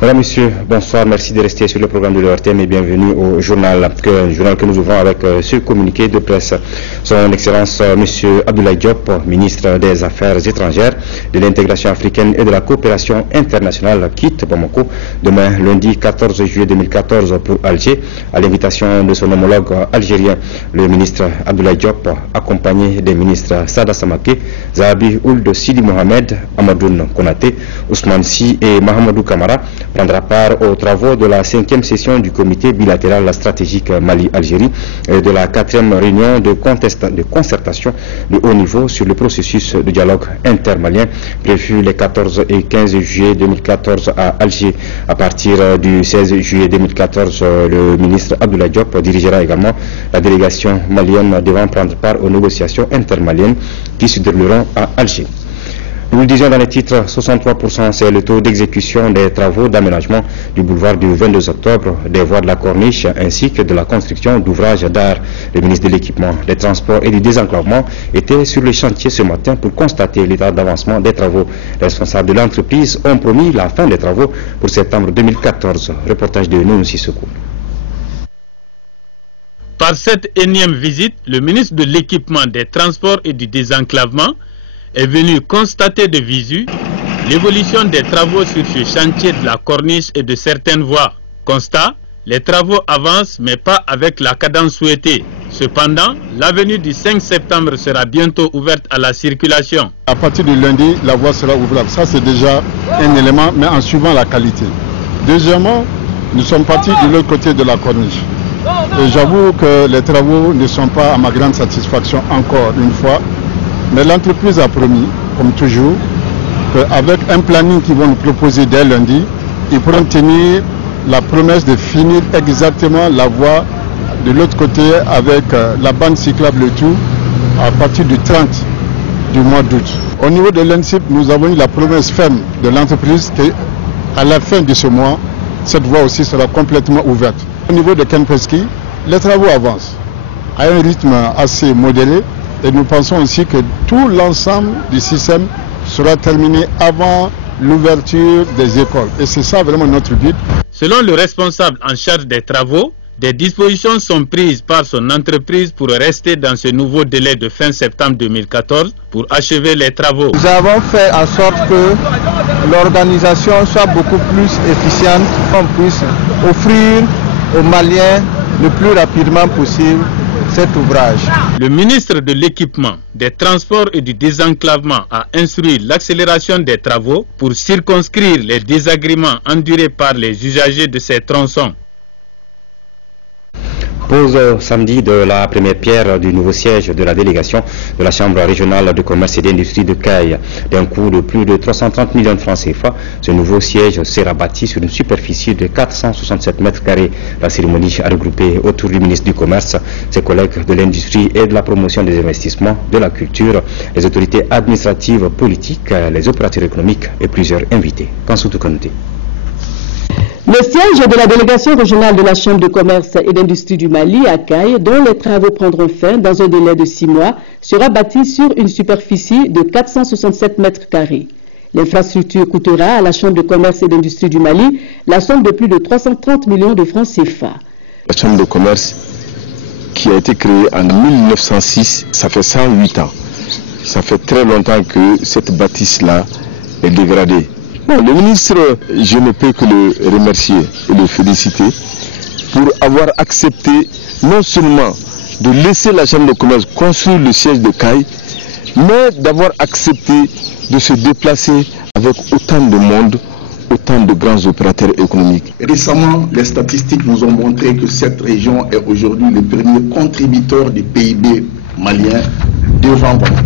Mesdames, Messieurs, bonsoir, merci de rester sur le programme de l'ORTM et bienvenue au journal que nous ouvrons avec ce communiqué de presse. Son Excellence M. Abdoulaye Diop, ministre des Affaires étrangères, de l'intégration africaine et de la coopération internationale, quitte Bamako demain lundi 14 juillet 2014 pour Alger, à l'invitation de son homologue algérien. Le ministre Abdoulaye Diop, accompagné des ministres Sada Samake, Zahabi Ould Sidi Mohamed, Amadoun Konaté, Ousmane Sy et Mahamadou Kamara, prendra part aux travaux de la 5e session du comité bilatéral stratégique Mali-Algérie et de la 4e réunion de concertation de haut niveau sur le processus de dialogue intermalien prévu les 14 et 15 juillet 2014 à Alger. À partir du 16 juillet 2014, le ministre Abdoulaye Diop dirigera également la délégation malienne devant prendre part aux négociations intermaliennes qui se dérouleront à Alger. Nous le disions dans les titres, 63% c'est le taux d'exécution des travaux d'aménagement du boulevard du 22 octobre, des voies de la Corniche ainsi que de la construction d'ouvrages d'art. Le ministre de l'Équipement, des Transports et du Désenclavement était sur le chantier ce matin pour constater l'état d'avancement des travaux. Les responsables de l'entreprise ont promis la fin des travaux pour septembre 2014. Reportage de Nounou Sissoko. Par cette énième visite, le ministre de l'Équipement, des Transports et du Désenclavement est venu constater de visu l'évolution des travaux sur ce chantier de la Corniche et de certaines voies. Constat, les travaux avancent mais pas avec la cadence souhaitée. Cependant, l'avenue du 5 septembre sera bientôt ouverte à la circulation. À partir du lundi, la voie sera ouverte. Ça c'est déjà un élément, mais en suivant la qualité. Deuxièmement, nous sommes partis de l'autre côté de la Corniche. Et j'avoue que les travaux ne sont pas à ma grande satisfaction encore une fois. Mais l'entreprise a promis, comme toujours, qu'avec un planning qu'ils vont nous proposer dès lundi, ils pourront tenir la promesse de finir exactement la voie de l'autre côté avec la bande cyclable et tout, à partir du 30 du mois d'août. Au niveau de l'ENSIP, nous avons eu la promesse ferme de l'entreprise qu'à la fin de ce mois, cette voie aussi sera complètement ouverte. Au niveau de Kenpeski, les travaux avancent à un rythme assez modéré. Et nous pensons aussi que tout l'ensemble du système sera terminé avant l'ouverture des écoles. Et c'est ça vraiment notre but. Selon le responsable en charge des travaux, des dispositions sont prises par son entreprise pour rester dans ce nouveau délai de fin septembre 2014 pour achever les travaux. Nous avons fait en sorte que l'organisation soit beaucoup plus efficiente, qu'on puisse offrir aux Maliens le plus rapidement possible cet ouvrage. Le ministre de l'Équipement, des Transports et du Désenclavement a instruit l'accélération des travaux pour circonscrire les désagréments endurés par les usagers de ces tronçons. Pose samedi de la première pierre du nouveau siège de la délégation de la Chambre régionale de commerce et d'industrie de Caille. D'un coût de plus de 330 millions de francs CFA, ce nouveau siège sera bâti sur une superficie de 467 mètres carrés. La cérémonie a regroupé autour du ministre du Commerce, ses collègues de l'industrie et de la promotion des investissements, de la culture, les autorités administratives, politiques, les opérateurs économiques et plusieurs invités. Kansoutou Kanouté. Le siège de la délégation régionale de la Chambre de commerce et d'industrie du Mali à Caille, dont les travaux prendront fin dans un délai de 6 mois, sera bâti sur une superficie de 467 mètres carrés. L'infrastructure coûtera à la Chambre de commerce et d'industrie du Mali la somme de plus de 330 millions de francs CFA. La Chambre de commerce qui a été créée en 1906, ça fait 108 ans. Ça fait très longtemps que cette bâtisse-là est dégradée. Bon, le ministre, je ne peux que le remercier et le féliciter pour avoir accepté non seulement de laisser la Chambre de commerce construire le siège de Caille, mais d'avoir accepté de se déplacer avec autant de monde, autant de grands opérateurs économiques. Récemment, les statistiques nous ont montré que cette région est aujourd'hui le premier contributeur du PIB malien devant Bamako.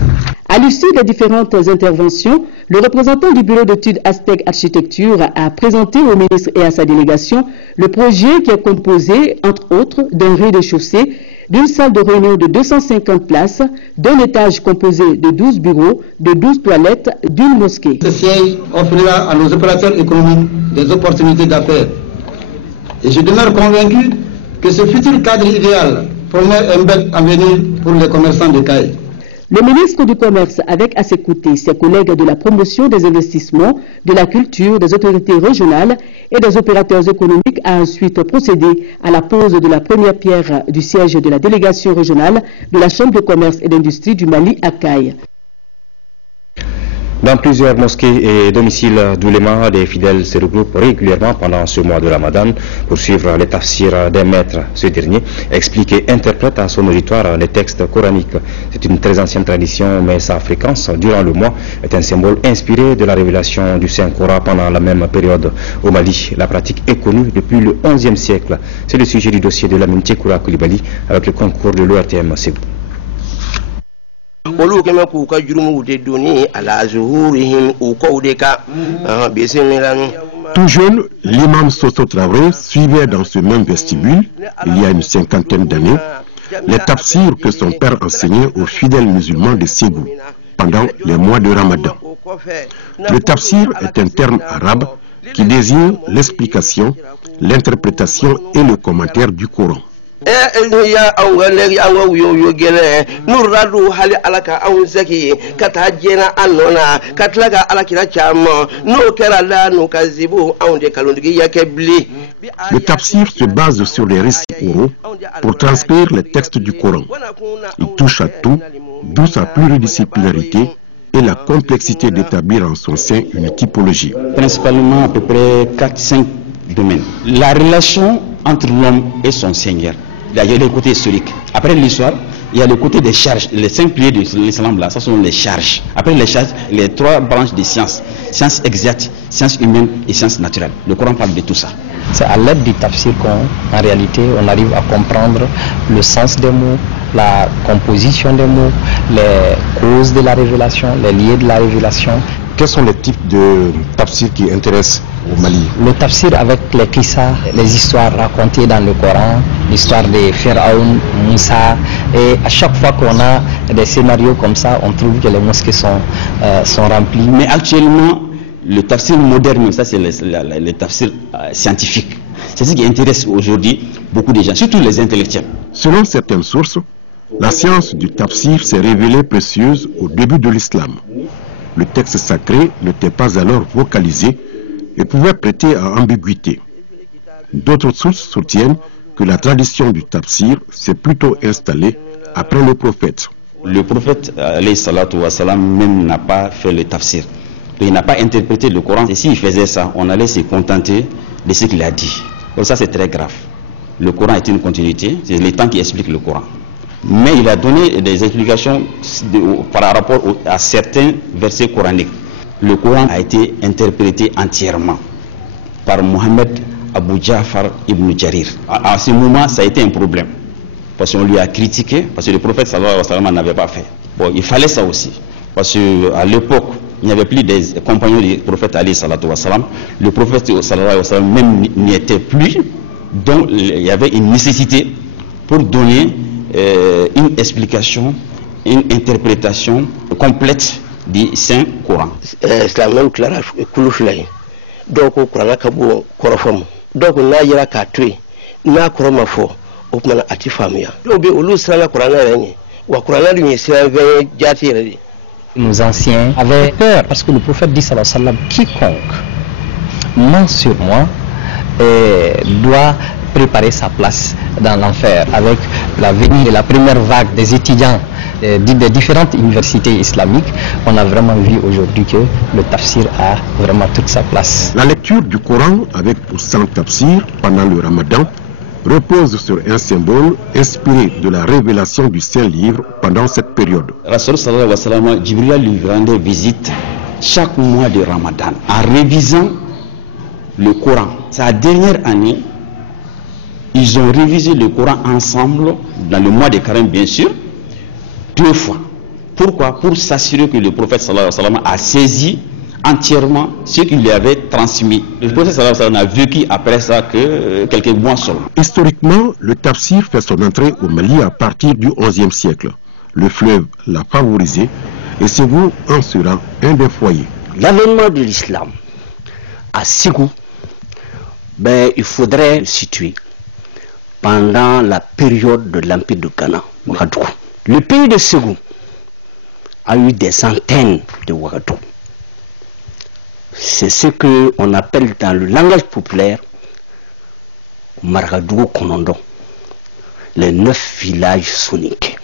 À l'issue des différentes interventions, le représentant du bureau d'études Aztec Architecture a présenté au ministre et à sa délégation le projet qui est composé, entre autres, d'un rez-de-chaussée, d'une salle de réunion de 250 places, d'un étage composé de 12 bureaux, de 12 toilettes, d'une mosquée. Ce siège offrira à nos opérateurs économiques des opportunités d'affaires. Et je demeure convaincu que ce futur cadre idéal promet un bel avenir pour les commerçants de Caille. Le ministre du Commerce, avec à ses côtés ses collègues de la promotion des investissements, de la culture, des autorités régionales et des opérateurs économiques, a ensuite procédé à la pose de la première pierre du siège de la délégation régionale de la Chambre de commerce et d'industrie du Mali à Caille. Dans plusieurs mosquées et domiciles d'oulémas, des fidèles se regroupent régulièrement pendant ce mois de Ramadan pour suivre les tafsirs des maîtres. Ce dernier explique et interprète à son auditoire les textes coraniques. C'est une très ancienne tradition, mais sa fréquence durant le mois est un symbole inspiré de la révélation du Saint-Coran pendant la même période. Au Mali, la pratique est connue depuis le XIe siècle. C'est le sujet du dossier de Lamine Tchekoura Koulibaly avec le concours de l'ORTM Ségou. Tout jeune, l'imam Soso Traoré suivait dans ce même vestibule, il y a une cinquantaine d'années, les tafsirs que son père enseignait aux fidèles musulmans de Ségou pendant les mois de Ramadan. Le tafsir est un terme arabe qui désigne l'explication, l'interprétation et le commentaire du Coran. Le tafsir se base sur les récits oraux pour transcrire les textes du Coran. Il touche à tout, d'où sa pluridisciplinarité et la complexité d'établir en son sein une typologie. Principalement à peu près 4-5 domaines. La relation entre l'homme et son Seigneur. Il y a le côté historique. Après l'histoire, il y a le côté des charges. Les 5 piliers de l'islam là, ça sont les charges. Après les charges, les 3 branches des sciences. Sciences exactes, sciences humaines et sciences naturelles. Le Coran parle de tout ça. C'est à l'aide du tafsir qu'en réalité, on arrive à comprendre le sens des mots, la composition des mots, les causes de la révélation, les liens de la révélation. Quels sont les types de tafsir qui intéressent au Mali? Le tafsir avec les qissa, les histoires racontées dans le Coran, l'histoire de Pharaon, Moussa, et à chaque fois qu'on a des scénarios comme ça, on trouve que les mosquées sont remplies. Mais actuellement, le tafsir moderne, ça c'est le tafsir scientifique. C'est ce qui intéresse aujourd'hui beaucoup de gens, surtout les intellectuels. Selon certaines sources, la science du tafsir s'est révélée précieuse au début de l'islam. Le texte sacré n'était pas alors vocalisé et pouvait prêter à ambiguïté. D'autres sources soutiennent que la tradition du tafsir s'est plutôt installée après le prophète. Le prophète, alayhi salatu wa salam, même n'a pas fait le tafsir. Il n'a pas interprété le Coran. Et s'il faisait ça, on allait se contenter de ce qu'il a dit. Donc ça, c'est très grave. Le Coran est une continuité, c'est le temps qui explique le Coran. Mais il a donné des explications par rapport à certains versets coraniques. Le Coran a été interprété entièrement par Mohamed Abou Ja'far ibn Jarir. À ce moment, ça a été un problème. Parce qu'on lui a critiqué, parce que le prophète sallallahu alayhi wa sallam n'avait pas fait. Bon, il fallait ça aussi. Parce qu'à l'époque, il n'y avait plus des compagnons du prophète alayhi salatu wa sallam. Le prophète sallallahu alayhi wa sallam même n'y était plus. Donc, il y avait une nécessité pour donner une explication, une interprétation complète du Saint-Coran. C'est la même clara kuluflay. Donc au Coran ka bo korofam. Donc na yira ka tui na koroma fo o kuma ati famia. Obi olu sala Coran renye. Wa Coran ni sira ve jati redi. Nos anciens avaient peur parce que le prophète dit sallallahu alayhi wa sallam, quiconque ment sur moi doit préparer sa place dans l'enfer. Avec la venue de la première vague des étudiants des différentes universités islamiques, on a vraiment vu aujourd'hui que le tafsir a vraiment toute sa place. La lecture du Coran avec ou sans tafsir pendant le Ramadan repose sur un symbole inspiré de la révélation du Saint-Livre pendant cette période. Rasul sallallahu alayhi wa sallam, Jibril lui rendait visite chaque mois de Ramadan en révisant le Coran. Sa dernière année, ils ont révisé le Coran ensemble, dans le mois de Carême bien sûr, 2 fois. Pourquoi? Pour s'assurer que le prophète sallallahu alayhi wa sallam a saisi entièrement ce qu'il lui avait transmis. Le prophète sallallahu alayhi wa sallam a vécu après ça que quelques mois seulement. Historiquement, le tafsir fait son entrée au Mali à partir du XIe siècle. Le fleuve l'a favorisé et Ségou en sera un des foyers. L'avènement de l'islam à Ségou, il faudrait le situer pendant la période de l'Empire de Ghana, le pays de Ségou, a eu des centaines de Ouagadougou. C'est ce qu'on appelle dans le langage populaire Margadougou Konondon, les 9 villages soninké.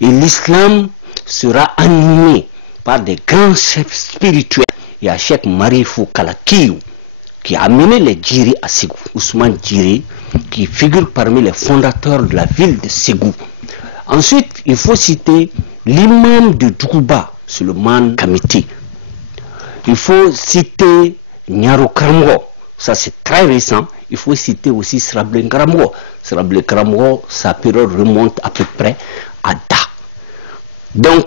Et l'islam sera animé par des grands chefs spirituels. Il y a Cheikh Marifou Kalakiou qui a amené les Djiri à Ségou. Ousmane Djiri qui figure parmi les fondateurs de la ville de Ségou. Ensuite, il faut citer l'imam de Dougouba, Suleiman Kamiti. Il faut citer Nyaro Karamgo, ça c'est très récent. Il faut citer aussi Srablé Karamgo. Srablé Karamgo, sa période remonte à peu près à Da. Donc,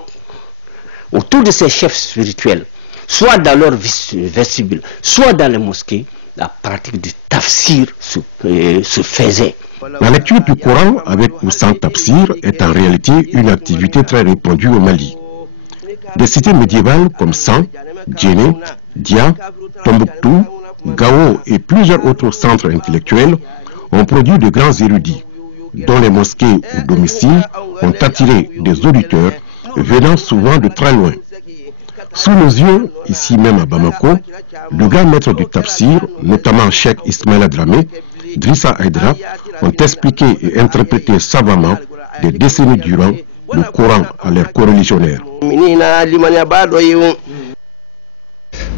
autour de ces chefs spirituels, soit dans leur vestibule, soit dans les mosquées, la pratique du tafsir se faisait. La lecture du Coran avec ou sans tafsir est en réalité une activité très répandue au Mali. Des cités médiévales comme San, Djéné, Dia, Tombouctou, Gao et plusieurs autres centres intellectuels ont produit de grands érudits, dont les mosquées ou domiciles ont attiré des auditeurs venant souvent de très loin. Sous nos yeux, ici même à Bamako, de grands maîtres du tafsir, notamment Cheikh Ismaïla Dramé, Drissa Aïdra, ont expliqué et interprété savamment des décennies durant le Coran à leurs coreligionnaires.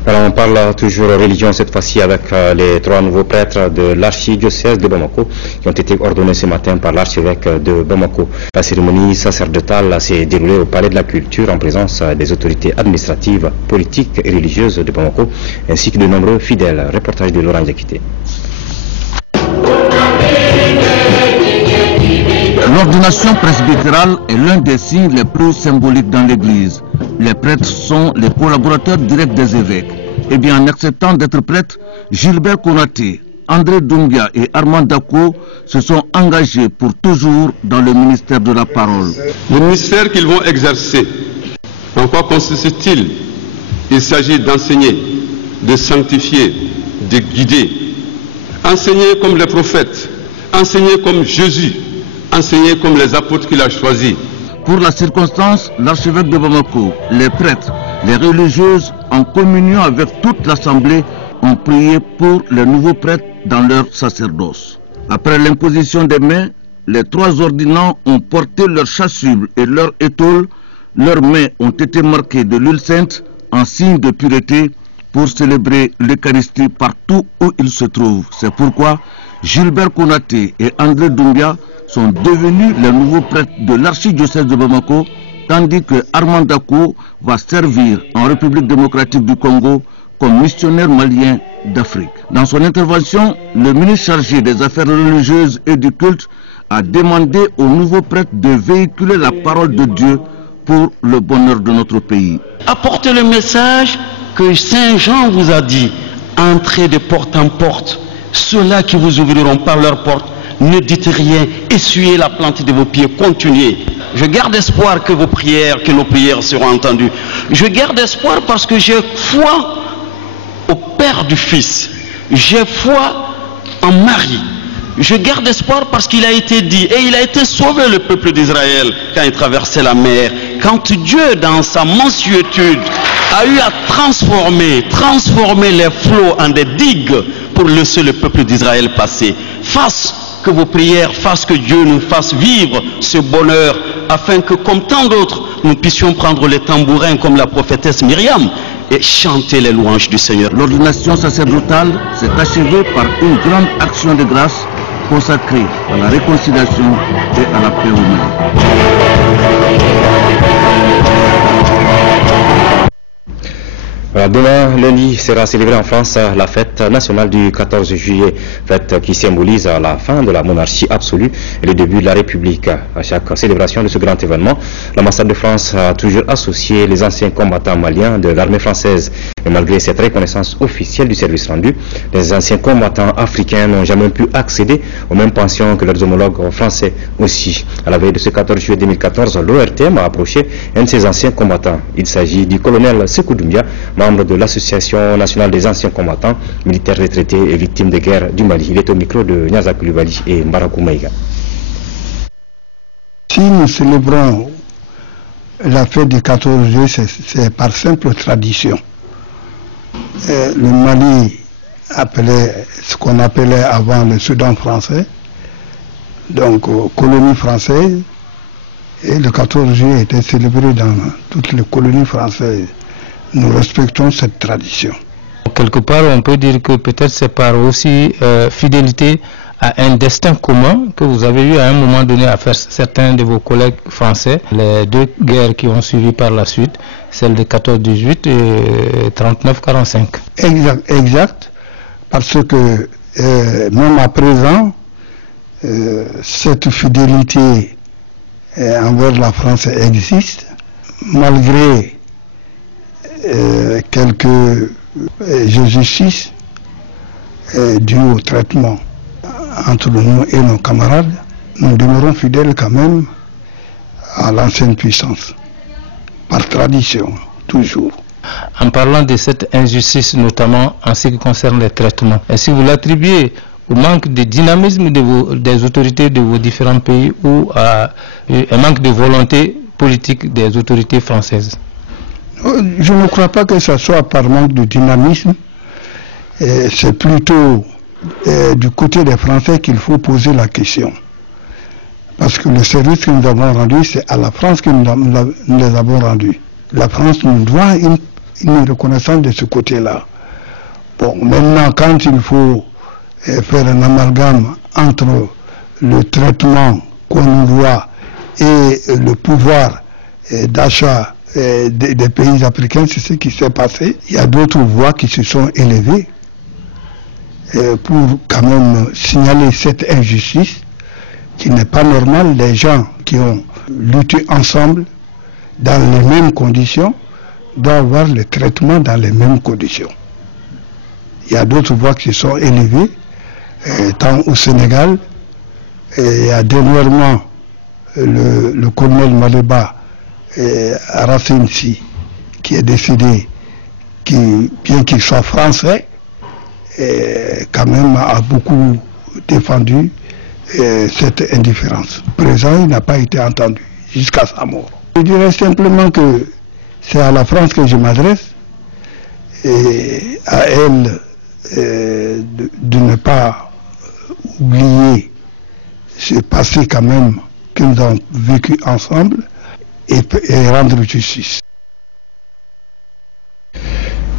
Alors on parle toujours religion cette fois-ci avec les 3 nouveaux prêtres de l'archidiocèse de Bamako qui ont été ordonnés ce matin par l'archevêque de Bamako. La cérémonie sacerdotale s'est déroulée au Palais de la Culture en présence des autorités administratives, politiques et religieuses de Bamako ainsi que de nombreux fidèles. Reportage de Laurent Diakité. L'ordination presbytérale est l'un des signes les plus symboliques dans l'Église. Les prêtres sont les collaborateurs directs des évêques. Eh bien, en acceptant d'être prêtres, Gilbert Konaté, André Doumbia et Armand Dako se sont engagés pour toujours dans le ministère de la parole. Le ministère qu'ils vont exercer, en quoi consiste-t-il? Il s'agit d'enseigner, de sanctifier, de guider. Enseigner comme les prophètes, enseigner comme Jésus, enseigner comme les apôtres qu'il a choisis. Pour la circonstance, l'archevêque de Bamako, les prêtres, les religieuses, en communion avec toute l'assemblée, ont prié pour les nouveaux prêtres dans leur sacerdoce. Après l'imposition des mains, les 3 ordinants ont porté leur chasuble et leur étole. Leurs mains ont été marquées de l'huile sainte en signe de pureté pour célébrer l'Eucharistie partout où ils se trouvent. C'est pourquoi Gilbert Konaté et André Doumbia sont devenus les nouveaux prêtres de l'archidiocèse de Bamako, tandis que Armand Dako va servir en République démocratique du Congo comme missionnaire malien d'Afrique. Dans son intervention, le ministre chargé des affaires religieuses et du culte a demandé aux nouveaux prêtres de véhiculer la parole de Dieu pour le bonheur de notre pays. Apportez le message que Saint Jean vous a dit, entrez de porte en porte, ceux-là qui vous ouvriront par leur porte, ne dites rien, essuyez la plante de vos pieds, continuez. Je garde espoir que nos prières seront entendues. Je garde espoir parce que j'ai foi au Père du Fils. J'ai foi en Marie. Je garde espoir parce qu'il a été dit, et il a été sauvé le peuple d'Israël quand il traversait la mer. Quand Dieu, dans sa mansuétude, a eu à transformer les flots en des digues pour laisser le peuple d'Israël passer. Que vos prières fassent que Dieu nous fasse vivre ce bonheur, afin que, comme tant d'autres, nous puissions prendre les tambourins comme la prophétesse Myriam et chanter les louanges du Seigneur. L'ordination sacerdotale s'est achevée par une grande action de grâce consacrée à la réconciliation et à la paix humaine. Voilà, demain, lundi, sera célébrée en France la fête nationale du 14 juillet, fête qui symbolise la fin de la monarchie absolue et le début de la République. À chaque célébration de ce grand événement, l'ambassade de France a toujours associé les anciens combattants maliens de l'armée française. Et malgré cette reconnaissance officielle du service rendu, les anciens combattants africains n'ont jamais pu accéder aux mêmes pensions que leurs homologues français aussi. À la veille de ce 14 juillet 2014, l'ORTM a approché un de ses anciens combattants. Il s'agit du colonel Sékou Doumbia, membre de l'Association nationale des anciens combattants, militaires retraités et victimes de guerre du Mali. Il est au micro de Niaza Koulibaly et Mbarakou Maïga. Si nous célébrons la fête du 14 juillet, c'est par simple tradition. Le Mali appelait ce qu'on appelait avant le Soudan français, donc colonie française, et le 14 juillet était célébré dans toutes les colonies françaises. Nous respectons cette tradition. Quelque part, on peut dire que peut-être c'est par aussi fidélité à un destin commun que vous avez eu à un moment donné à faire certains de vos collègues français. Les deux guerres qui ont suivi par la suite, celle de 14-18 et 39-45. Exact, parce que même à présent, cette fidélité envers la France existe, malgré quelques injustices dues au traitement entre nous et nos camarades. Nous demeurons fidèles quand même à l'ancienne puissance, par tradition, toujours. En parlant de cette injustice, notamment en ce qui concerne les traitements, est-ce que vous l'attribuez au manque de dynamisme des autorités de vos différents pays ou à un manque de volonté politique des autorités françaises? Je ne crois pas que ce soit par manque de dynamisme. C'est plutôt du côté des Français qu'il faut poser la question. Parce que le service que nous avons rendu, c'est à la France que nous les avons rendus. La France nous doit une reconnaissance de ce côté-là. Bon, maintenant, quand il faut faire un amalgame entre le traitement qu'on nous doit et le pouvoir d'achat des pays africains, c'est ce qui s'est passé. Il y a d'autres voix qui se sont élevées pour quand même signaler cette injustice qui n'est pas normale. Les gens qui ont lutté ensemble dans les mêmes conditions doivent avoir le traitement dans les mêmes conditions. Il y a d'autres voix qui se sont élevées, tant au Sénégal, il y a dernièrement le colonel Maleba Racine Si, qui est décédé, qui, bien qu'il soit français, quand même a beaucoup défendu cette indifférence. Présent, il n'a pas été entendu jusqu'à sa mort. Je dirais simplement que c'est à la France que je m'adresse et à elle de ne pas oublier ce passé quand même que nous avons vécu ensemble et rendre justice.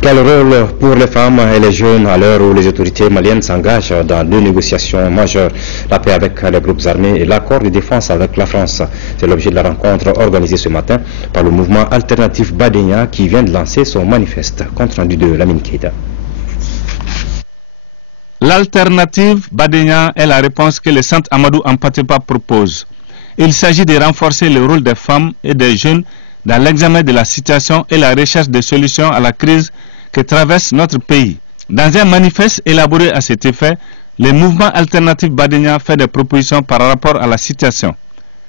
Quel rôle pour les femmes et les jeunes à l'heure où les autorités maliennes s'engagent dans deux négociations majeures, la paix avec les groupes armés et l'accord de défense avec la France? C'est l'objet de la rencontre organisée ce matin par le mouvement alternatif Badenya qui vient de lancer son manifeste. Compte rendu de Lamine Keita. L'alternative Badenya est la réponse que le centre Amadou Hampâté-Bâ propose. Il s'agit de renforcer le rôle des femmes et des jeunes dans l'examen de la situation et la recherche de solutions à la crise que traverse notre pays. Dans un manifeste élaboré à cet effet, le mouvement alternatif Badenya fait des propositions par rapport à la situation.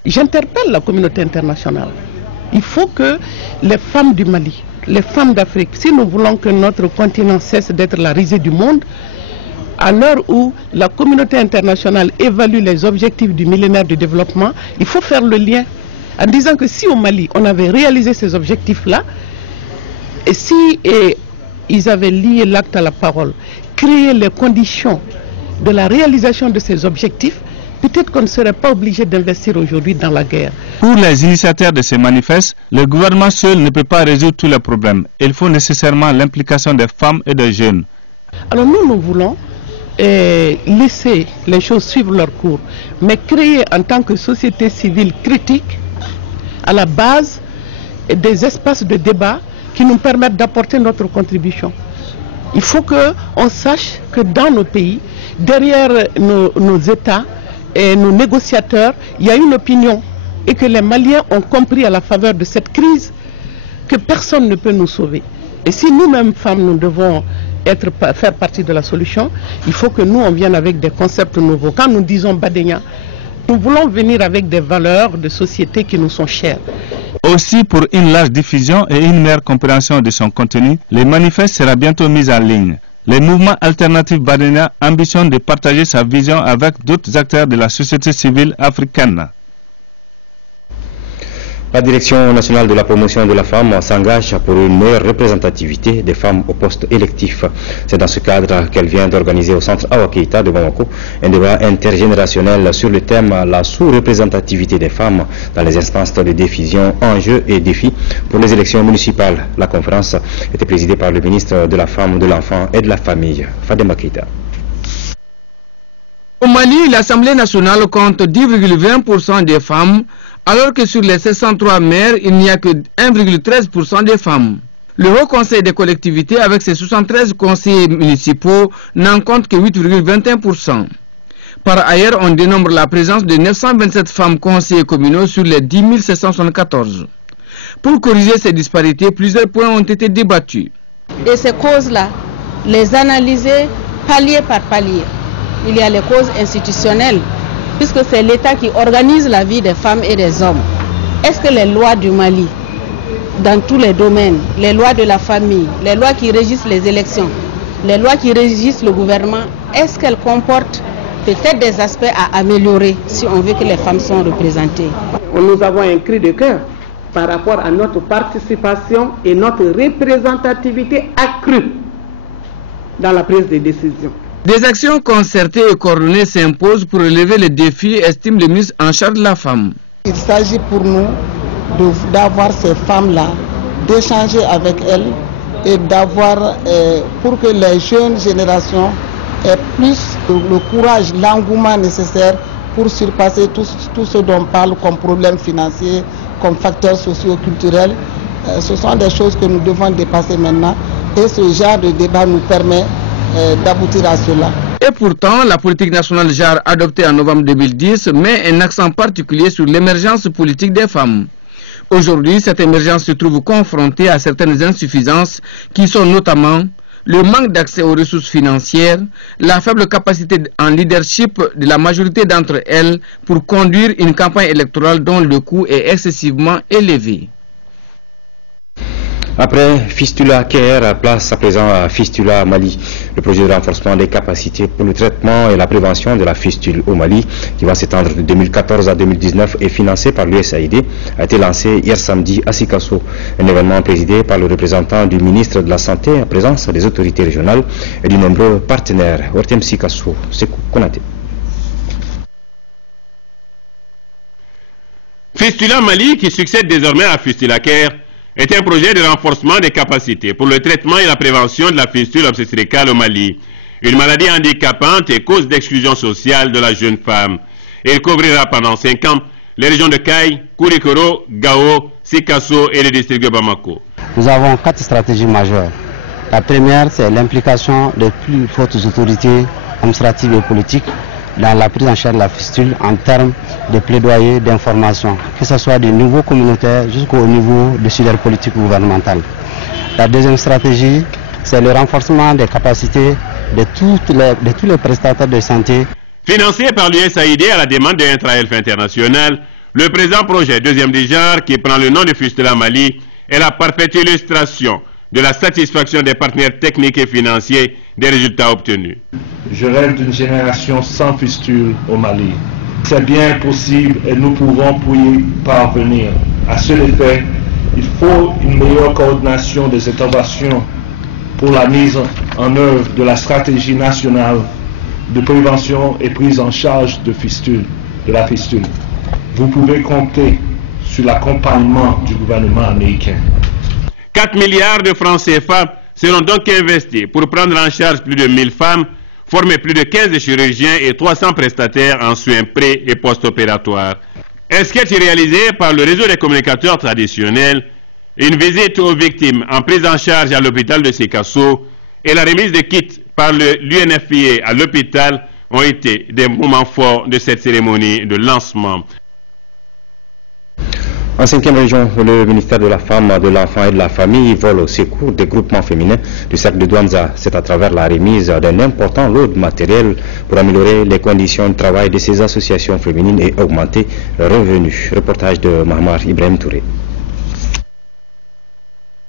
J'interpelle la communauté internationale. Il faut que les femmes du Mali, les femmes d'Afrique, si nous voulons que notre continent cesse d'être la risée du monde, à l'heure où la communauté internationale évalue les objectifs du millénaire du développement, il faut faire le lien en disant que si au Mali, on avait réalisé ces objectifs-là, et si ils avaient lié l'acte à la parole, créé les conditions de la réalisation de ces objectifs, peut-être qu'on ne serait pas obligé d'investir aujourd'hui dans la guerre. Pour les initiateurs de ces manifestes, le gouvernement seul ne peut pas résoudre tous les problèmes. Il faut nécessairement l'implication des femmes et des jeunes. Alors nous voulons laisser les choses suivre leur cours, mais créer en tant que société civile critique, à la base, des espaces de débat qui nous permettent d'apporter notre contribution. Il faut qu'on sache que dans nos pays, derrière nos États et nos négociateurs, il y a une opinion et que les Maliens ont compris à la faveur de cette crise que personne ne peut nous sauver. Et si nous-mêmes, femmes, nous devons faire partie de la solution, il faut que nous, on vienne avec des concepts nouveaux. Quand nous disons Badenya, nous voulons venir avec des valeurs de société qui nous sont chères. Aussi, pour une large diffusion et une meilleure compréhension de son contenu, le manifeste sera bientôt mis en ligne. Le mouvement alternatif Badenya ambitionne de partager sa vision avec d'autres acteurs de la société civile africaine. La Direction nationale de la promotion de la femme s'engage pour une meilleure représentativité des femmes au poste électif. C'est dans ce cadre qu'elle vient d'organiser au centre Awa Keita de Bamako un débat intergénérationnel sur le thème la sous-représentativité des femmes dans les instances de décision, enjeux et défis pour les élections municipales. La conférence était présidée par le ministre de la Femme, de l'Enfant et de la Famille, Fadema Keita. Au Mali, l'Assemblée nationale compte 10,20% des femmes, alors que sur les 703 maires, il n'y a que 1,13% des femmes. Le Haut Conseil des collectivités, avec ses 73 conseillers municipaux, n'en compte que 8,21%. Par ailleurs, on dénombre la présence de 927 femmes conseillers communaux sur les 10 774. Pour corriger ces disparités, plusieurs points ont été débattus. Et ces causes-là, les analyser palier par palier. Il y a les causes institutionnelles, puisque c'est l'État qui organise la vie des femmes et des hommes. Est-ce que les lois du Mali, dans tous les domaines, les lois de la famille, les lois qui régissent les élections, les lois qui régissent le gouvernement, est-ce qu'elles comportent peut-être des aspects à améliorer si on veut que les femmes soient représentées? Nous avons un cri de cœur par rapport à notre participation et notre représentativité accrue dans la prise de décision. Des actions concertées et coordonnées s'imposent pour relever les défis, estime le ministre en charge de la femme. Il s'agit pour nous d'avoir ces femmes-là, d'échanger avec elles et d'avoir, pour que les jeunes générations aient plus le courage, l'engouement nécessaire pour surpasser tout ce dont on parle comme problèmes financiers, comme facteurs socio-culturels. Ce sont des choses que nous devons dépasser maintenant et ce genre de débat nous permet d'aboutir à cela. Et pourtant, la politique nationale genre adoptée en novembre 2010 met un accent particulier sur l'émergence politique des femmes. Aujourd'hui, cette émergence se trouve confrontée à certaines insuffisances qui sont notamment le manque d'accès aux ressources financières, la faible capacité en leadership de la majorité d'entre elles pour conduire une campagne électorale dont le coût est excessivement élevé. Après Fistula Care, place à présent à Fistula Mali. Le projet de renforcement des capacités pour le traitement et la prévention de la fistule au Mali, qui va s'étendre de 2014 à 2019 et financé par l'USAID, a été lancé hier samedi à Sikasso. Un événement présidé par le représentant du ministre de la Santé en présence des autorités régionales et de nombreux partenaires. Ortem Sikasso, Sekou Konaté. Fistula Mali, qui succède désormais à Fistula Care, est un projet de renforcement des capacités pour le traitement et la prévention de la fistule obstétricale au Mali, une maladie handicapante et cause d'exclusion sociale de la jeune femme. Il couvrira pendant 5 ans les régions de Kaï, Kourikoro, Gao, Sikasso et le district de Bamako. Nous avons 4 stratégies majeures. La première, c'est l'implication des plus fortes autorités administratives et politiques dans la prise en charge de la fistule en termes de plaidoyer, d'information, que ce soit du niveau communautaire jusqu'au niveau de suivi politique gouvernemental. La deuxième stratégie, c'est le renforcement des capacités de tous les prestataires de santé. Financé par l'USAID à la demande de Intra-Health International, le présent projet deuxième du genre, qui prend le nom de Fistula Mali, est la parfaite illustration de la satisfaction des partenaires techniques et financiers des résultats obtenus. Je rêve d'une génération sans fistule au Mali. C'est bien possible et nous pouvons y parvenir. À ce effet, il faut une meilleure coordination des interventions pour la mise en œuvre de la stratégie nationale de prévention et prise en charge de la fistule. Vous pouvez compter sur l'accompagnement du gouvernement américain. 4 milliards de francs CFA seront donc investis pour prendre en charge plus de 1000 femmes, former plus de 15 chirurgiens et 300 prestataires en soins pré- et post-opératoires. Un sketch réalisé par le réseau des communicateurs traditionnels, une visite aux victimes en prise en charge à l'hôpital de Sikasso et la remise de kits par l'UNFPA à l'hôpital ont été des moments forts de cette cérémonie de lancement. En 5e région, le ministère de la Femme, de l'Enfant et de la Famille vole au secours des groupements féminins du cercle de Douanza. C'est à travers la remise d'un important lot de matériel pour améliorer les conditions de travail de ces associations féminines et augmenter leurs revenus. Reportage de Mahmar Ibrahim Touré.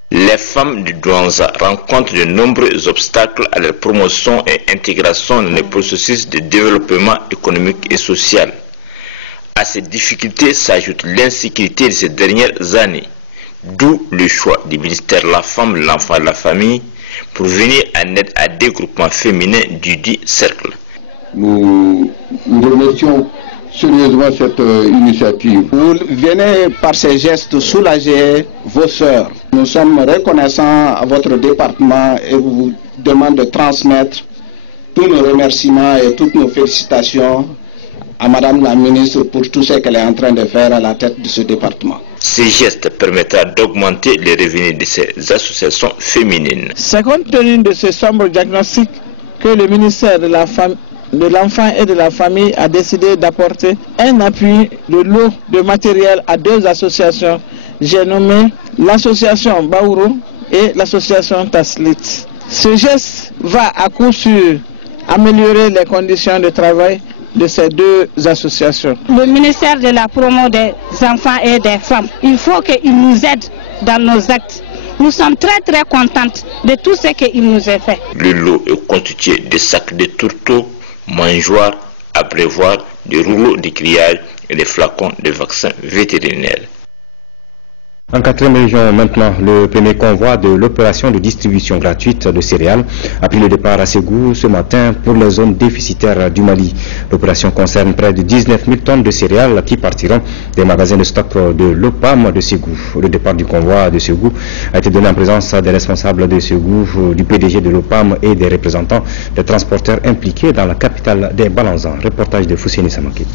Les femmes du Douanza rencontrent de nombreux obstacles à leur promotion et intégration dans les processus de développement économique et social. À ces difficultés s'ajoute l'insécurité de ces dernières années, d'où le choix du ministère de la Femme, de l'Enfant et de la Famille pour venir en aide à des groupements féminins du dit cercle. Nous remercions sérieusement cette initiative. Vous venez par ces gestes soulager vos sœurs. Nous sommes reconnaissants à votre département et vous demandons de transmettre tous nos remerciements et toutes nos félicitations à Madame la ministre pour tout ce qu'elle est en train de faire à la tête de ce département. Ces gestes permettront d'augmenter les revenus de ces associations féminines. C'est compte tenu de ce sombre diagnostic que le ministère de l'Enfant et de la Famille a décidé d'apporter un appui de lot de matériel à deux associations. J'ai nommé l'association Baourou et l'association Taslit. Ce geste va à coup sûr améliorer les conditions de travail de ces deux associations. Le ministère de la promo des enfants et des femmes, il faut qu'il nous aide dans nos actes. Nous sommes très contentes de tout ce qu'il nous a fait. Le lot est constitué de sacs de tourteaux, mangeoires, abreuvoirs, de rouleaux de grillage et de flacons de vaccins vétérinaires. En quatrième région maintenant, le premier convoi de l'opération de distribution gratuite de céréales a pris le départ à Ségou ce matin pour les zones déficitaires du Mali. L'opération concerne près de 19 000 tonnes de céréales qui partiront des magasins de stock de l'OPAM de Ségou. Le départ du convoi de Ségou a été donné en présence des responsables de Ségou, du PDG de l'OPAM et des représentants des transporteurs impliqués dans la capitale des Balanzans. Reportage de Fousseni Samaki.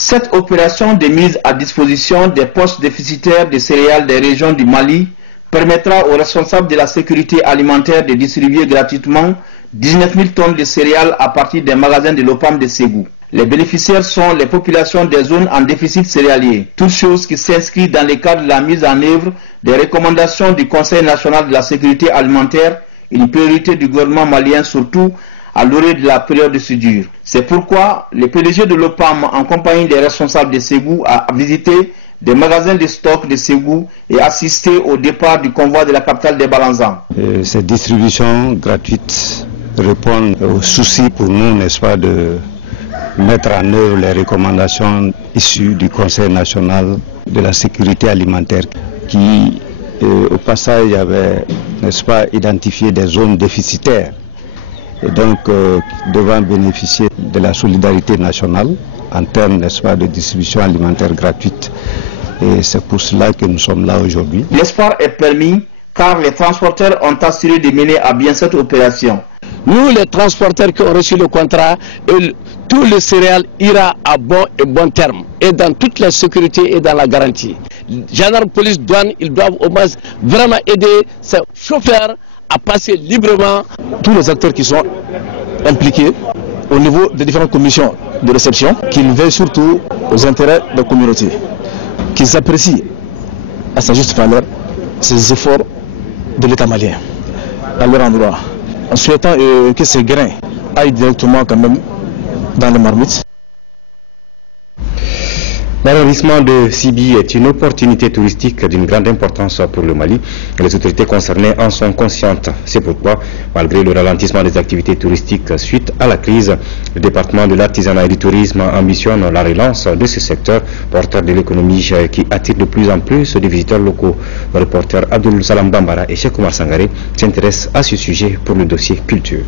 Cette opération de mise à disposition des postes déficitaires de céréales des régions du Mali permettra aux responsables de la sécurité alimentaire de distribuer gratuitement 19 000 tonnes de céréales à partir des magasins de l'OPAM de Ségou. Les bénéficiaires sont les populations des zones en déficit céréalier, toute chose qui s'inscrit dans le cadre de la mise en œuvre des recommandations du Conseil national de la sécurité alimentaire, une priorité du gouvernement malien surtout à l'orée de la période de soudure. C'est pourquoi le PDG de l'OPAM, en compagnie des responsables de Ségou, a visité des magasins de stock de Ségou et assisté au départ du convoi de la capitale des Balanzans. Cette distribution gratuite répond au souci pour nous, n'est-ce pas, de mettre en œuvre les recommandations issues du Conseil national de la sécurité alimentaire qui, au passage, avait, n'est-ce pas, identifié des zones déficitaires et donc devant bénéficier de la solidarité nationale en termes, n'est-ce pas, de distribution alimentaire gratuite. Et c'est pour cela que nous sommes là aujourd'hui. L'espoir est permis car les transporteurs ont assuré de mener à bien cette opération. Nous, les transporteurs qui ont reçu le contrat, tout le céréal ira à bon et bon terme, et dans toute la sécurité et dans la garantie. Gendarme, police, douane, ils doivent au moins vraiment aider ces chauffeurs à passer librement. Tous les acteurs qui sont impliqués au niveau des différentes commissions de réception, qu'ils veillent surtout aux intérêts de la communauté, qu'ils apprécient à sa juste valeur ces efforts de l'État malien à leur endroit, en souhaitant que ces grains aillent directement quand même dans les marmites. L'arrondissement de Sibi est une opportunité touristique d'une grande importance pour le Mali. Les autorités concernées en sont conscientes. C'est pourquoi, malgré le ralentissement des activités touristiques suite à la crise, le département de l'artisanat et du tourisme ambitionne la relance de ce secteur, porteur de l'économie qui attire de plus en plus des visiteurs locaux. Le reporter Abdul Salam Bambara et Cheikh Oumar Sangaré s'intéressent à ce sujet pour le dossier culture.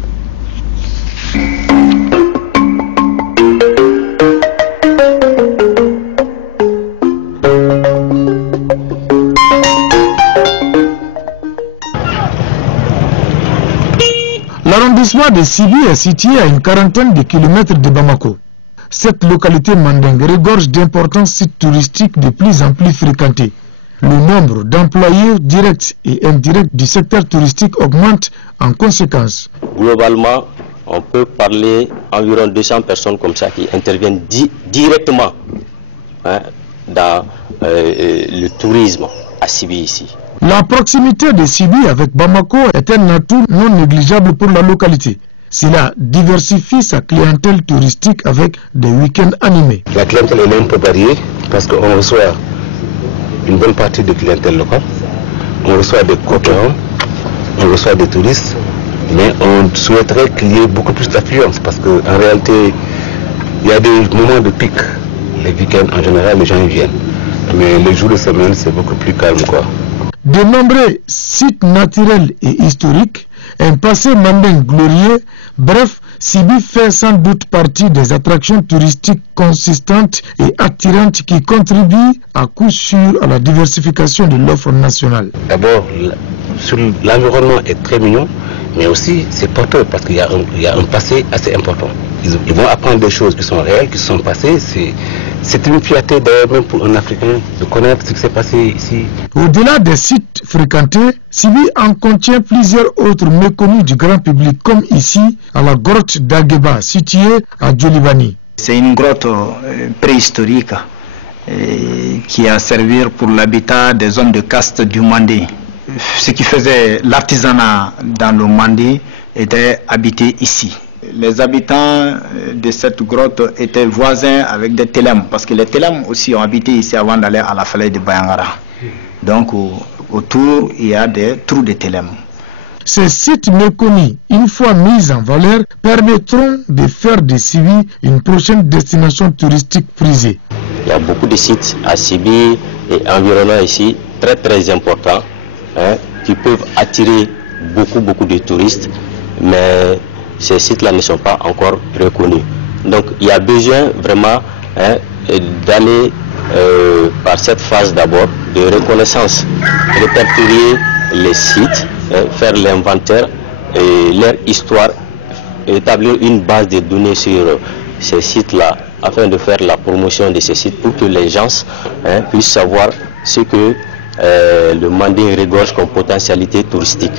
L'arrondissement de Sibi est situé à une quarantaine de kilomètres de Bamako. Cette localité mandingue regorge d'importants sites touristiques de plus en plus fréquentés. Le nombre d'employés directs et indirects du secteur touristique augmente en conséquence. Globalement, on peut parler environ 200 personnes comme ça qui interviennent directement dans le tourisme à Sibi ici. La proximité de Sibi avec Bamako est un atout non négligeable pour la localité. Cela diversifie sa clientèle touristique avec des week-ends animés. La clientèle est un peu variée parce qu'on reçoit une bonne partie de clientèle locale, on reçoit des coquins, on reçoit des touristes, mais on souhaiterait qu'il y ait beaucoup plus d'affluence parce qu'en réalité, Il y a des moments de pic. Les week-ends, en général, les gens y viennent. Mais les jours de semaine, c'est beaucoup plus calme, quoi. De nombreux sites naturels et historiques, un passé mandingue glorieux, bref, Sibi fait sans doute partie des attractions touristiques consistantes et attirantes qui contribuent à coup sûr à la diversification de l'offre nationale. D'abord, l'environnement est très mignon, mais aussi c'est porteur parce qu'il y a un passé assez important. Ils vont apprendre des choses qui sont réelles, qui sont passées. C'est une fierté d'ailleurs même pour un Africain de connaître ce qui s'est passé ici. Au-delà des sites fréquentés, Sibi en contient plusieurs autres méconnus du grand public, comme ici à la grotte d'Agueba, située à Djolibani. C'est une grotte préhistorique qui a servi pour l'habitat des hommes de caste du Mandé. Ce qui faisait l'artisanat dans le Mandé était habité ici. Les habitants de cette grotte étaient voisins avec des Telem, parce que les Telem aussi ont habité ici avant d'aller à la falaise de Bayangara. Donc autour, il y a des trous de Telem. Ces sites méconnus, une fois mis en valeur, permettront de faire de Sibi une prochaine destination touristique prisée. Il y a beaucoup de sites à Sibi et environnant ici, très importants, qui peuvent attirer beaucoup de touristes, mais ces sites-là ne sont pas encore reconnus. Donc il y a besoin vraiment d'aller par cette phase d'abord de reconnaissance, répertorier les sites, faire l'inventaire et leur histoire, établir une base de données sur ces sites-là afin de faire la promotion de ces sites pour que les gens puissent savoir ce que le Mandé regorge comme potentialité touristique.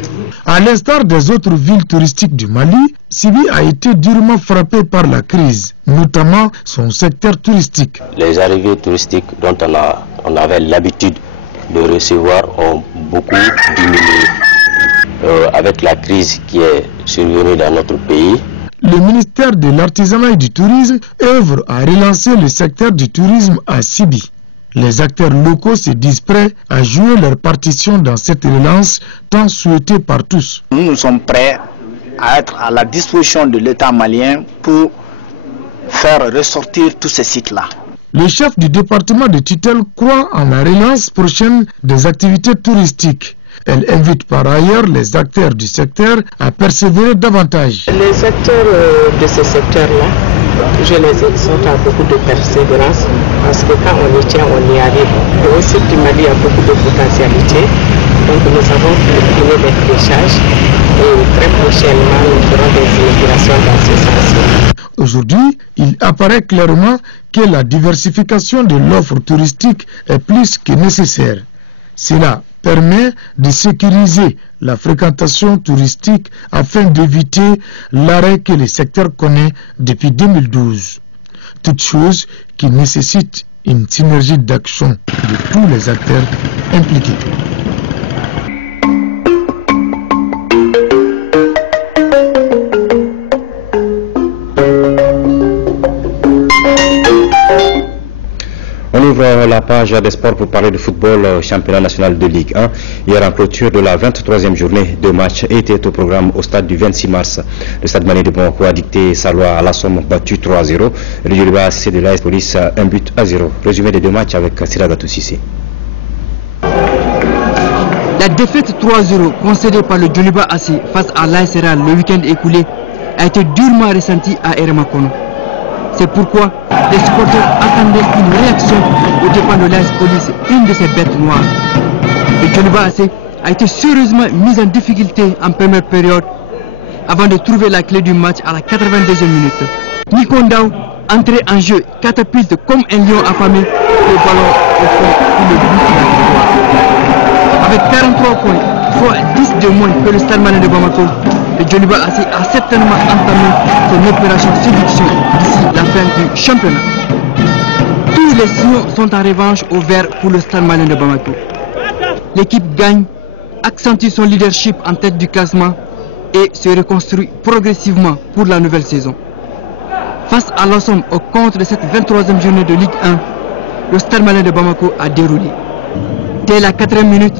À l'instar des autres villes touristiques du Mali, Sibi a été durement frappé par la crise, notamment son secteur touristique. Les arrivées touristiques dont on avait l'habitude de recevoir ont beaucoup diminué avec la crise qui est survenue dans notre pays. Le ministère de l'Artisanat et du Tourisme œuvre à relancer le secteur du tourisme à Sibi. Les acteurs locaux se disent prêts à jouer leur partition dans cette relance tant souhaitée par tous. Nous sommes prêts à être à la disposition de l'État malien pour faire ressortir tous ces sites-là. Le chef du département de tutelle croit en la relance prochaine des activités touristiques. Elle invite par ailleurs les acteurs du secteur à persévérer davantage. Les acteurs de ce secteur-là, je les exhorte à beaucoup de persévérance parce que quand on y tient, on y arrive. Et au sud du Mali, il y a beaucoup de potentialités. Donc nous avons fini les fléchages et très prochainement nous ferons des inaugurations dans ce sens. Aujourd'hui, il apparaît clairement que la diversification de l'offre touristique est plus que nécessaire. Cela permet de sécuriser la fréquentation touristique afin d'éviter l'arrêt que le secteur connaît depuis 2012. Toute chose qui nécessite une synergie d'action de tous les acteurs impliqués. On ouvre la page des sports pour parler de football championnat national de Ligue 1. Hier en clôture de la 23e journée de match était au programme au stade du 26 mars. Le stade malien de Bamako a dicté sa loi à la Somme battu 3-0. Le Djoliba a cédé de l'AS Police 1-0. Résumé des deux matchs avec Siragatou Sissé. La défaite 3-0 concédée par le Djoliba AC face à l'AS Real le week-end écoulé a été durement ressentie à Eremakono. C'est pourquoi les supporters attendaient une réaction au départ de l'AS Police, une de ces bêtes noires. Le Djoliba AC a été sérieusement mis en difficulté en première période avant de trouver la clé du match à la 82e minute. Nikondao, entré en jeu, catapulte comme un lion affamé le ballon au fond pour le but de la victoire. Avec 43 points, soit 10 de moins que le Stade Malien de Bamako, le Djoliba AC a certainement entamé son opération séduction d'ici la fin du championnat. Tous les signaux sont en revanche au vert pour le Stade Malien de Bamako. L'équipe gagne, accentue son leadership en tête du classement et se reconstruit progressivement pour la nouvelle saison. Face à l'ensemble au compte de cette 23e journée de Ligue 1, le Stade Malien de Bamako a déroulé. Dès la 4e minute,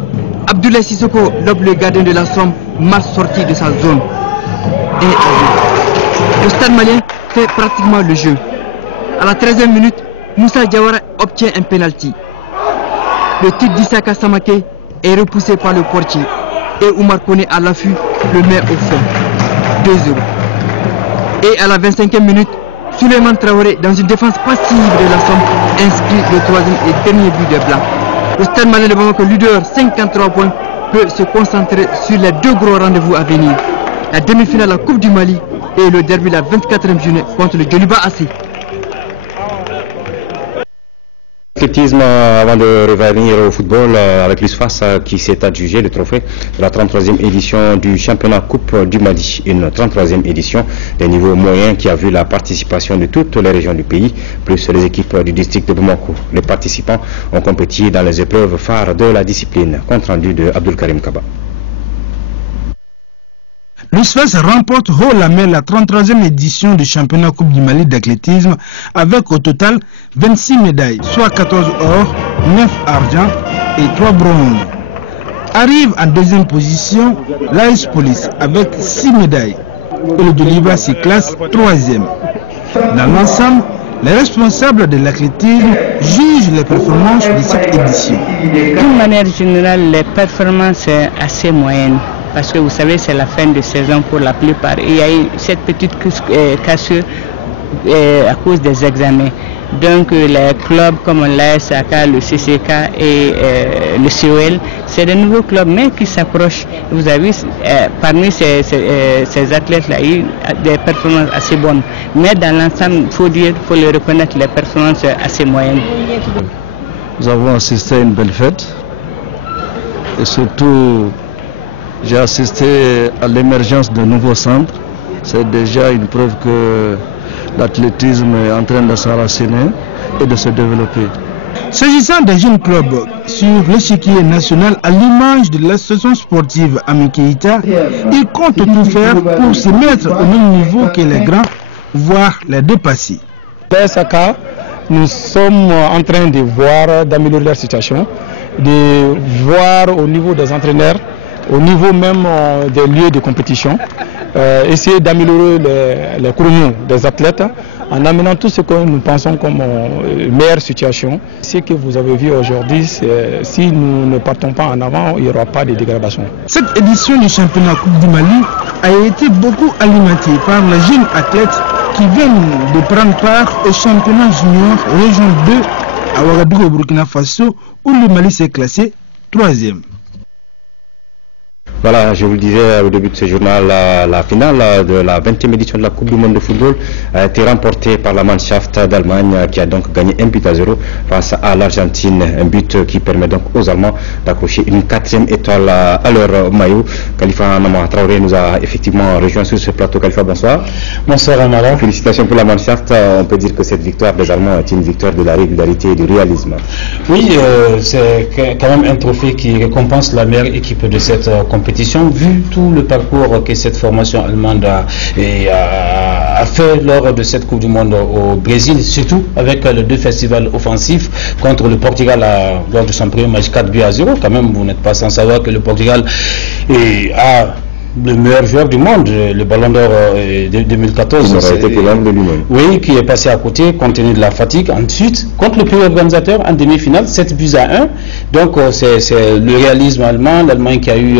Abdoulaye Sissoko, le gardien de la Somme, marche sorti de sa zone. Le Stade Malien fait pratiquement le jeu. À la 13e minute, Moussa Diawara obtient un penalty. Le tir d'Issaka Samake est repoussé par le portier et Oumar Koné à l'affût le met au fond. 2-0. Et à la 25e minute, Souleymane Traoré, dans une défense passive de la Somme, inscrit le 3e et dernier but des Blancs. Le Stade Malien de Bamako, leader 53 points, peut se concentrer sur les deux gros rendez-vous à venir. La demi-finale de la Coupe du Mali et le derby la 24e journée contre le Djoliba AC. Athlétisme, avant de revenir au football avec l'USFAS qui s'est adjugé le trophée de la 33e édition du championnat Coupe du Mali, une 33e édition des niveaux moyens qui a vu la participation de toutes les régions du pays, plus les équipes du district de Bamako. Les participants ont compéti dans les épreuves phares de la discipline. Compte rendu de Abdul Karim Kaba. L'USFAS remporte haut la main la 33e édition du championnat Coupe du Mali d'athlétisme avec au total 26 médailles, soit 14 or, 9 argent et 3 bronzes. Arrive en deuxième position l'AS Police avec 6 médailles et le Djoliba s'y classe 3e. Dans l'ensemble, les responsables de l'athlétisme jugent les performances de cette édition. D'une manière générale, les performances sont assez moyennes. Parce que vous savez, c'est la fin de saison pour la plupart. Il y a eu cette petite cassure à cause des examens. Donc les clubs comme l'ASAK, le CCK et le COL, c'est de nouveaux clubs, mais qui s'approchent. Vous avez vu, parmi ces athlètes-là, il y a eu des performances assez bonnes. Mais dans l'ensemble, il faut le reconnaître, les performances assez moyennes. Nous avons assisté à une belle fête. Et surtout, j'ai assisté à l'émergence de nouveaux centres. C'est déjà une preuve que l'athlétisme est en train de s'enraciner et de se développer. S'agissant des jeunes clubs sur l'échiquier national, à l'image de l'association sportive Amikeita, ils comptent tout faire pour se mettre au même niveau que les grands, voire les dépasser. l'ASAK, nous sommes en train de voir, d'améliorer la situation, de voir au niveau des entraîneurs, au niveau même des lieux de compétition, essayer d'améliorer les chronos des athlètes en amenant tout ce que nous pensons comme meilleure situation. Ce que vous avez vu aujourd'hui, si nous ne partons pas en avant, il n'y aura pas de dégradation. Cette édition du championnat Coupe du Mali a été beaucoup alimentée par les jeunes athlètes qui viennent de prendre part au championnat junior région 2 à Ouagadougou au Burkina Faso où le Mali s'est classé 3e. Voilà, je vous le disais au début de ce journal, la finale de la 20e édition de la Coupe du Monde de football a été remportée par la Mannschaft d'Allemagne qui a donc gagné 1-0 face à l'Argentine. Un but qui permet donc aux Allemands d'accrocher une 4e étoile à leur maillot. Khalifa Nama Traoré nous a effectivement rejoint sur ce plateau. Khalifa, bonsoir. Bonsoir Amara. Félicitations pour la Mannschaft. On peut dire que cette victoire des Allemands est une victoire de la régularité et du réalisme. Oui, c'est quand même un trophée qui récompense la meilleure équipe de cette compétition. Vu tout le parcours que cette formation allemande a fait lors de cette Coupe du Monde au Brésil, surtout avec les deux festivals offensifs contre le Portugal lors de son premier match 4-0. Quand même, vous n'êtes pas sans savoir que le Portugal a le meilleur joueur du monde, le Ballon d'Or de 2014. Oui, qui est passé à côté compte tenu de la fatigue. Ensuite, contre le pays organisateur en demi-finale, 7-1. Donc c'est le réalisme allemand, l'Allemagne qui a eu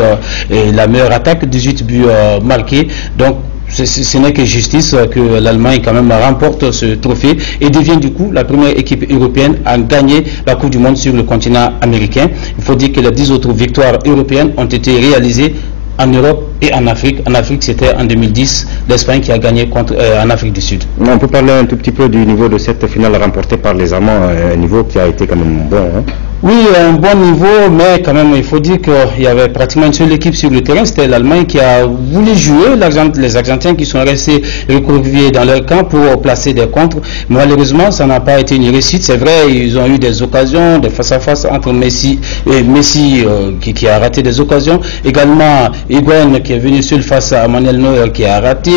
la meilleure attaque, 18 buts marqués. Donc ce n'est que justice que l'Allemagne quand même remporte ce trophée et devient du coup la première équipe européenne à gagner la Coupe du Monde sur le continent américain. Il faut dire que les 10 autres victoires européennes ont été réalisées en Europe et en Afrique. En Afrique, c'était en 2010 l'Espagne qui a gagné en Afrique du Sud. On peut parler un tout petit peu du niveau de cette finale remportée par les Allemands, un niveau qui a été quand même bon. Hein? Oui, un bon niveau, mais quand même, il faut dire qu'il y avait pratiquement une seule équipe sur le terrain, c'était l'Allemagne qui a voulu jouer, les Argentins qui sont restés recroquevillés dans leur camp pour placer des contres. Malheureusement, ça n'a pas été une réussite. C'est vrai, ils ont eu des occasions, des face-à-face entre Messi et Messi qui a raté des occasions. Également, Higuaín qui est venu seul face à Manuel Neuer qui a raté,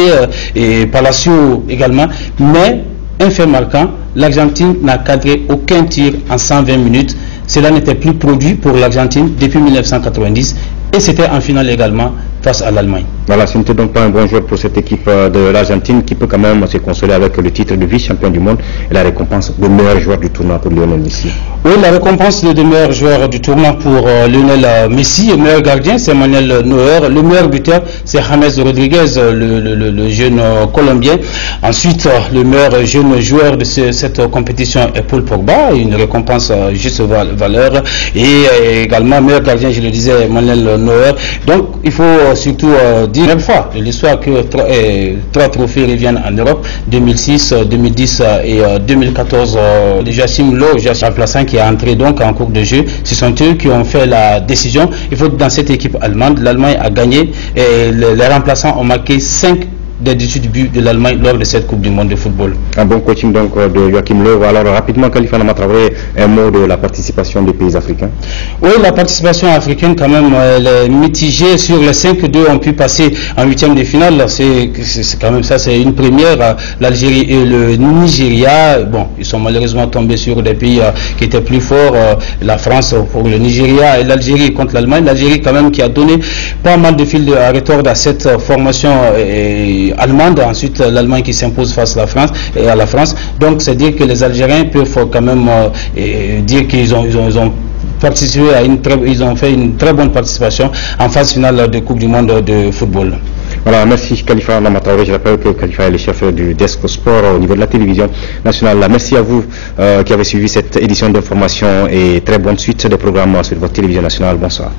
et Palacio également. Mais, un fait marquant, l'Argentine n'a cadré aucun tir en 120 minutes. Cela n'était plus produit pour l'Argentine depuis 1990 et c'était en finale également face à l'Allemagne. Voilà, ce n'était donc pas un bon joueur pour cette équipe de l'Argentine qui peut quand même se consoler avec le titre de vice-champion du monde et la récompense de meilleur joueur du tournoi pour Lionel Messi. Oui, la récompense de meilleur joueur du tournoi pour Lionel Messi. Le meilleur gardien, c'est Manuel Neuer. Le meilleur buteur, c'est James Rodriguez, le jeune Colombien. Ensuite, le meilleur jeune joueur de cette compétition est Paul Pogba, une récompense juste valeur. Et également, meilleur gardien, je le disais, Manuel Neuer. Donc, il faut surtout dire une fois l'histoire que trois trophées reviennent en Europe, 2006, 2010 et 2014. Jassim Loh, remplaçant qui est entré donc en cours de jeu, ce sont eux qui ont fait la décision. Il faut que dans cette équipe allemande, l'Allemagne a gagné et les remplaçants ont marqué 5 des 18 buts de l'Allemagne lors de cette Coupe du Monde de football. Un bon coaching donc de Joachim Löw. Alors rapidement, Khalifa Namatraoré, un mot de la participation des pays africains. Oui, la participation africaine quand même, elle est mitigée. Sur les 5-2 ont pu passer en huitième de finale. C'est quand même ça, c'est une première. L'Algérie et le Nigeria, bon, ils sont malheureusement tombés sur des pays qui étaient plus forts. La France pour le Nigeria et l'Algérie contre l'Allemagne. L'Algérie quand même qui a donné pas mal de fil à retordre à cette formation allemande, ensuite l'Allemagne qui s'impose face à la France et à la France. Donc c'est dire que les Algériens peuvent quand même dire qu'ils ont participé à ils ont fait une très bonne participation en phase finale de Coupe du Monde de football. Voilà, merci Khalifa Namatraoré. Je rappelle que Khalifa est le chef du desk sport au niveau de la télévision nationale. Merci à vous qui avez suivi cette édition d'information et très bonne suite des programmes sur votre télévision nationale. Bonsoir.